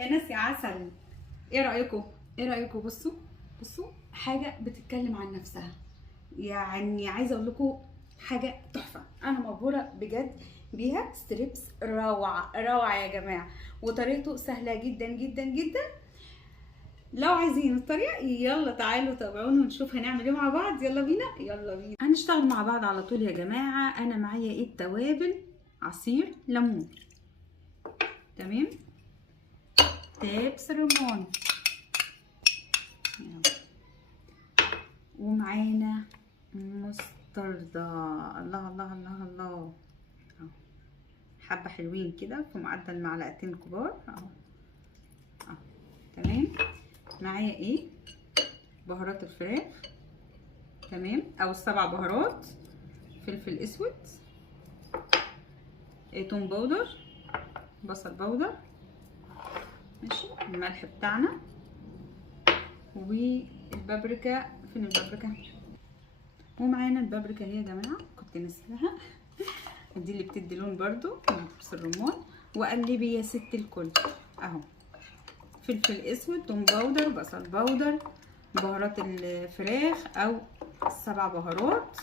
يا ناس يا عسل. ايه رايكم؟ بصوا حاجه بتتكلم عن نفسها. يعني عايزه اقول لكم حاجه تحفه، انا مبهوره بجد بيها. ستريبس روعه روعه يا جماعه، وطريقته سهله جدا جدا جدا. لو عايزين الطريقه يلا تعالوا تابعونا ونشوف هنعمل ايه مع بعض. يلا بينا هنشتغل مع بعض على طول يا جماعه. انا معايا ايه؟ التوابل: عصير ليمون، تمام، دبس رمان، ومعانا مستردة. الله الله الله الله، حبة حلوين كده في معدل معلقتين كبار اهو. تمام. معايا ايه؟ بهارات الفراخ، تمام، او السبع بهارات. فلفل اسود، توم باودر، بصل باودر، ماشي، الملح بتاعنا، والبابريكا. فين البابريكا؟ ومعانا البابريكا اهي يا جماعه، كنت ناسيها. دي اللي بتدي لون برضو مع دبس الرمان. وقلبي يا ست الكل اهو. فلفل اسود، توم باودر، بصل باودر، بهارات الفراخ او السبع بهارات،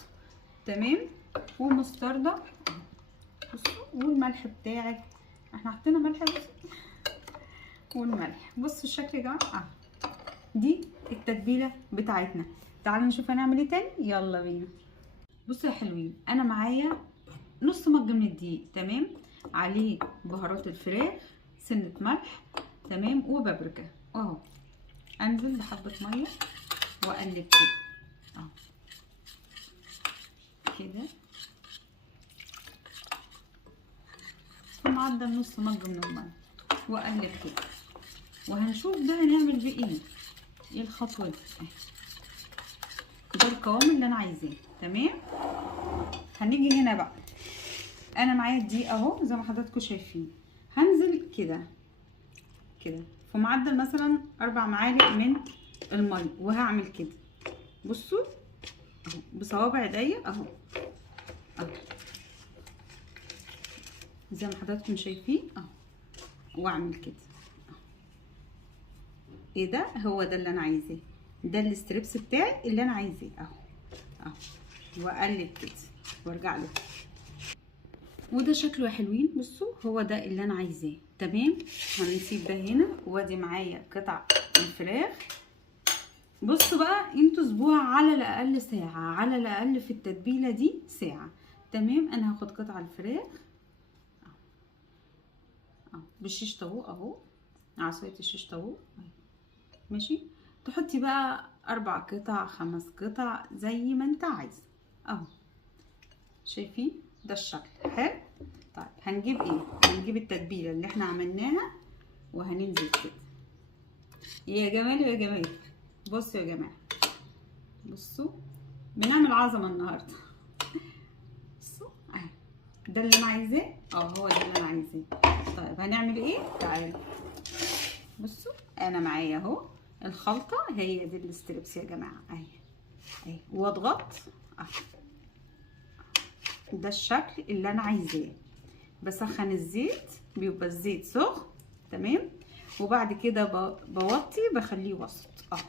تمام، ومستردة، بصوا، والملح بتاعك. احنا حطينا ملح بس، والملح. بصوا الشكل يا جماعه. دي التتبيله بتاعتنا. تعالوا نشوف هنعمل ايه تاني. يلا بينا. بصوا يا حلوين، انا معايا نص مج من الدقيق، تمام، عليه بهارات الفراخ، سنه ملح، تمام، وبابريكا اهو. انزل بحبه ميه واقلب كده اهو، كده في معدل نص مج من الميه، واقلب كده. وهنشوف ده هنعمل بيه ايه الخطوه دي. ده القوام اللي انا عايزاه، تمام. هنيجي هنا بقى، انا معايا الدقيق اهو زي ما حضراتكم شايفين. هنزل كده في معدل مثلا 4 معالق من الميه، وهعمل كده. بصوا اهو بصوابع ايديا اهو زي ما حضراتكم شايفين اهو، واعمل كده ايه ده. هو ده اللي انا عايزاه، ده الستريبس بتاعي اللي انا عايزاه اهو. واقلب كده وارجع له، وده شكله يا حلوين. بصوا هو ده اللي انا عايزاه، تمام. هنسيب ده هنا. وادي معايا قطع الفراخ. بصوا بقى، انتوا اسبوع على الاقل ساعه، على الاقل في التتبيله دي ساعه، تمام. انا هاخد قطع الفراخ اهو بالشيش طاووق اهو، عصايه الشيش طاووق، ماشي. تحطي بقى 4 قطع 5 قطع زي ما انت عايزه اهو. شايفين ده الشكل حلو. طيب هنجيب ايه؟ هنجيب التتبيله اللي احنا عملناها وهننزل كده. يا جمال يا جمال. بصوا يا جماعه، بصوا بنعمل عظمه النهارده. بصوا اهي، ده اللي انا عايزاه. هو ده اللي انا عايزاه. طيب هنعمل ايه؟ تعالوا بصوا، انا معايا اهو الخلطه، هي دي الستريبس يا جماعه اهي. واضغط اهو، ده الشكل اللي انا عايزاه. بسخن الزيت، بيبقى الزيت سخن، تمام. وبعد كده بوطي بخليه وسط اهو.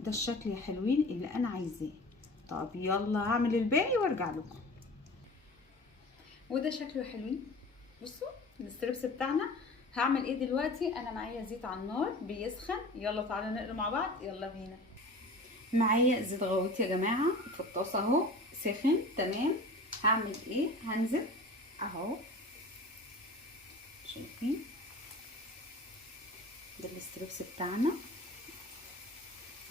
ده الشكل يا حلوين اللي انا عايزاه. طب يلا هعمل الباقي وارجع لكم. وده شكله يا حلوين. بصوا الستريبس بتاعنا. هعمل ايه دلوقتي؟ انا معايا زيت على النار بيسخن. يلا تعالوا نقلب مع بعض. يلا بينا. معايا زيت غويط يا جماعه في الطاسه اهو، سخن، تمام. هعمل ايه؟ هنزل اهو، شايفين ده الستريبس بتاعنا.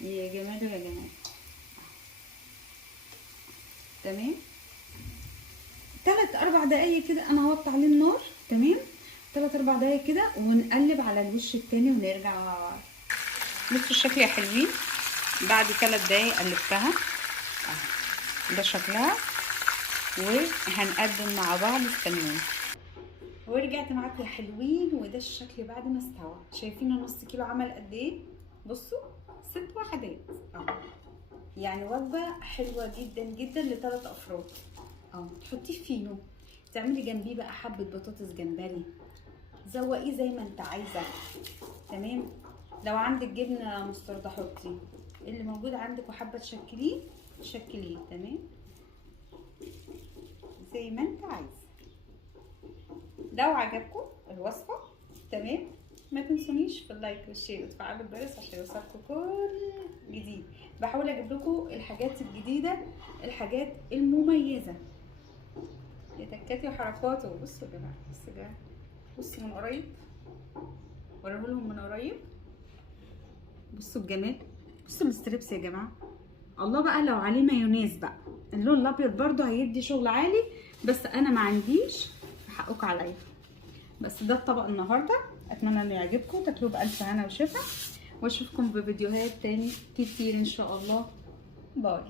يا جماله يا جمال، تمام. 3-4 دقايق كده انا هوطي عليه النار، تمام. 3-4 دقايق كده ونقلب على الوش التاني ونرجع مع بعض. بصوا الشكل يا حلوين. بعد 3 دقايق قلبتها اهو، ده شكلها. وهنقدم مع بعض. استنوني. ورجعت معاكم يا حلوين، وده الشكل بعد ما استوى. شايفين النص كيلو عمل قد ايه؟ بصوا 6 وحدات اهو. يعني وجبه حلوه جدا جدا ل3 افراد اهو. تحطيه فينو، تعملي جنبيه بقى حبه بطاطس جمبري، زوقيه زي ما انت عايزه. تمام. لو عندك جبنه مستردة حطي، اللي موجود عندك وحابه تشكليه شكليه. تمام، زي ما انت عايزه. لو عجبكم الوصفه تمام، ما تنسونيش في اللايك والشير وتفعلوا الجرس عشان يوصلكم كل جديد. بحاول اجيب لكم الحاجات الجديده، الحاجات المميزه يا تكاتي وحركاته. بصوا يا جماعه، بصوا يا جماعه، بصوا من قريب، وريه لهم من قريب. بصوا الجمال، بصوا الستريبس يا جماعه. الله بقى لو عليه مايونيز بقى، اللون الابيض برضو هيدي شغل عالي، بس انا ما عنديش، حقكم عليا. بس ده الطبق النهارده، اتمنى انه يعجبكم، تاكلوه بالف هنا وشفا، واشوفكم بفيديوهات تاني كتير ان شاء الله. باي.